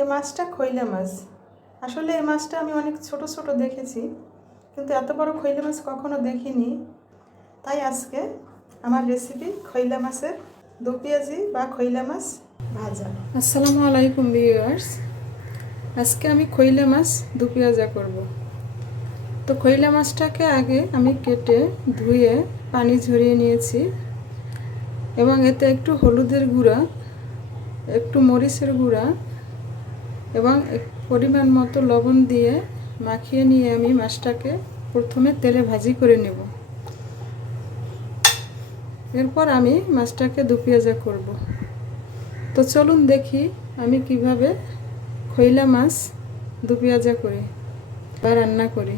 এই মাছটা খৈলা মাছ। আসলে এই মাছটা আমি অনেক ছোট ছোট দেখেছি, কিন্তু এত বড় খৈলা মাছ কখনো দেখিনি। তাই আজকে আমার রেসিপি খৈলা মাছের দু পেঁয়াজি বা খৈলা মাছ ভাজা। আসসালামু আলাইকুম ভিউয়ার্স আজকে আমি খৈলা মাছ দু পেঁয়াজা করব। তো খৈলা মাছটাকে আগে আমি কেটে ধুয়ে পানি ঝরিয়ে নিয়েছি এবং এতে একটু হলুদের গুঁড়া, একটু মরিচের গুঁড়া এবং পরিমাণ মতো লবণ দিয়ে মাখিয়ে নিয়ে আমি মাছটাকে প্রথমে তেলে ভাজি করে নেব। এরপর আমি মাছটাকে দু পেঁয়াজা করব। তো চলুন দেখি আমি কীভাবে খৈলা মাছ দু পেঁয়াজা করি বা রান্না করি।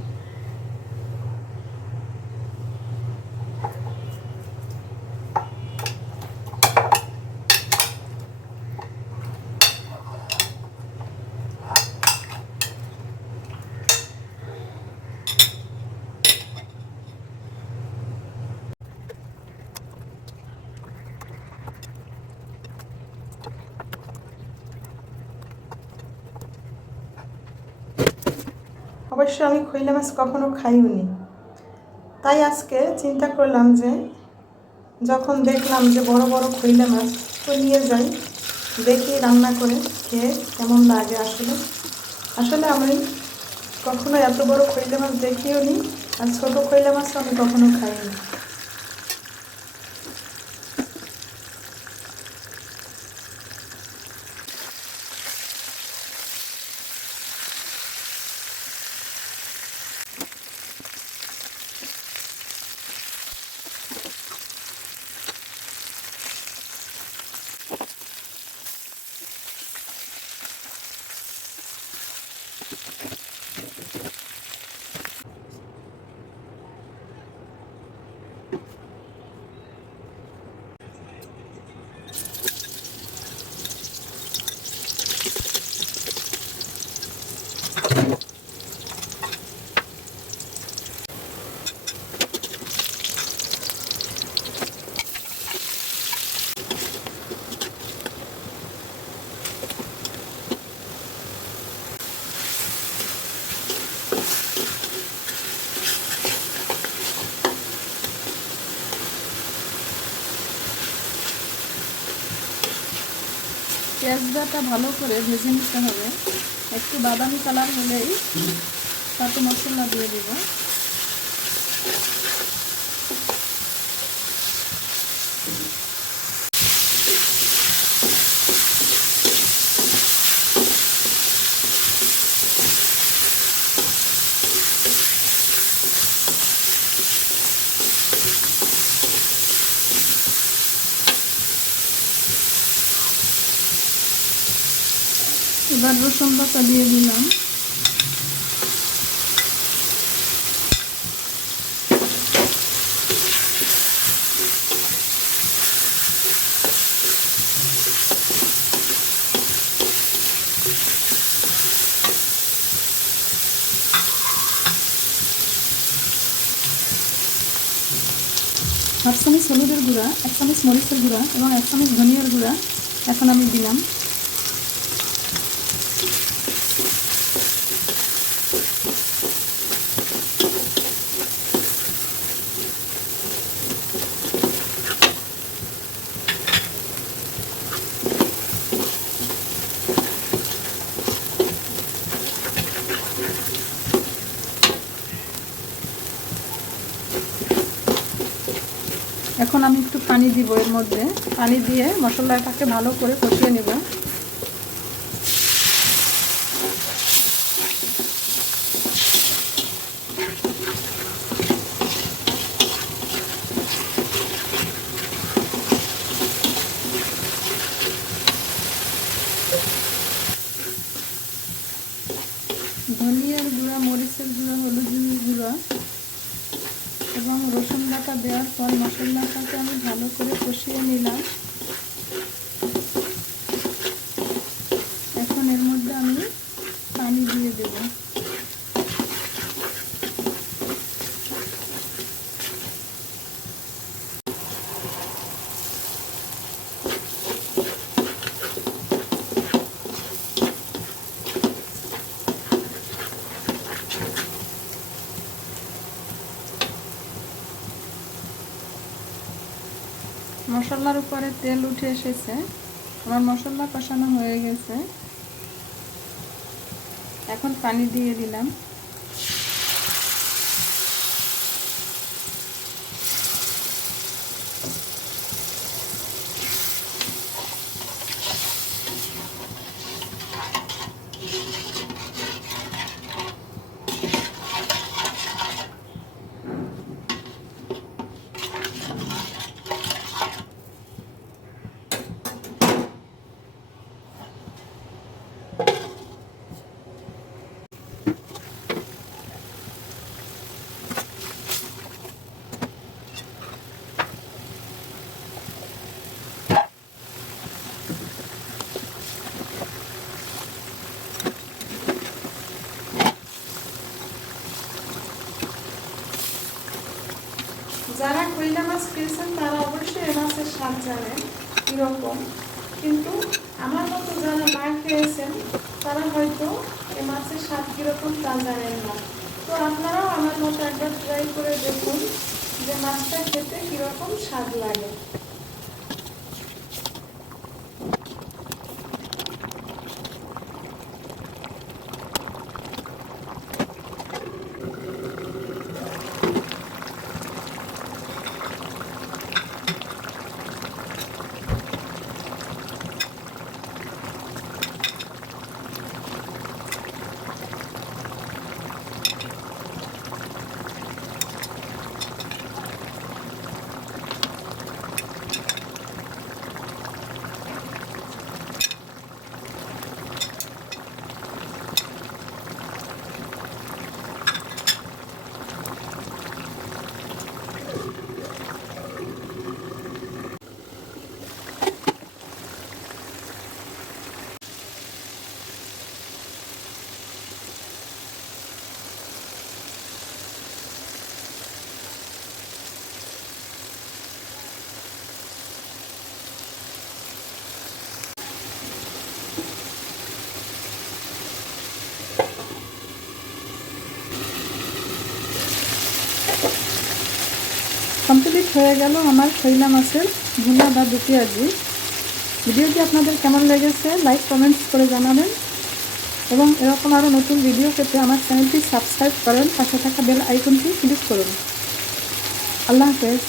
অবশ্য আমি খৈলা মাছ কখনো খাইওনি। তাই আজকে চিন্তা করলাম যে, যখন দেখলাম যে বড় বড় খৈলা মাছ তো নিয়ে যাই, দেখি রান্না করে খেয়ে কেমন লাগে আসলে। আসলে আমি কখনো এত বড় খৈলা মাছ দেখিও নি আর ছোটো খৈলা মাছও আমি কখনো খাইনি। পেঁয়াজটা ভালো করে ভেজে নিতে হবে। একটু বাদামি কালার হলেই তাতে মশলা দিয়ে দেবো। এবার রসুন বাটা দিয়ে দিলাম। হাফ চামচ হলুদের গুঁড়া, এক চামচ মরিচের গুঁড়া এবং এক চামচ ধনিয়ার গুঁড়া এখন আমি দিলাম। এখন আমি একটু পানি দিব এর মধ্যে। পানি দিয়ে মশলাটাকে ভালো করে কষিয়ে নেব। ধনিয়ার গুঁড়া, মরিচের গুঁড়া, হলুদের গুঁড়া। এবং রসুন বাটা দেওয়ার পর মশলাটাকে আমি ভালো করে কষিয়ে নিলাম। এখন এর মধ্যে আমি পানি দিয়ে দেব। মশলার উপরে তেল উঠে এসেছে। আমার মশলা কষানো হয়ে গেছে। এখন পানি দিয়ে দিলাম। যারা কইলা মাছ পেয়েছেন তারা অবশ্যই এ মাছের স্বাদ জানেন কীরকম। কিন্তু আমার মতো যারা না খেয়েছেন, তারা হয়তো এ মাছের স্বাদ কীরকম তা জানেন না। তো আপনারাও আমার মতো একবার ট্রাই করে দেখুন যে মাছটা খেতে কীরকম স্বাদ লাগে। কমপ্লিট হয়ে গেল আমার শৈলা মাছের ভুনা বা দুপিয়াজি ভিডিওটি আপনাদের কেমন লেগেছে লাইক, কমেন্টস করে জানাবেন। এবং এরকম আরও নতুন ভিডিও পেতে আমার চ্যানেলটি সাবস্ক্রাইব করেন, পাশে থাকা বেল আইকনটি ক্লিক করুন। আল্লাহ হাফেজ।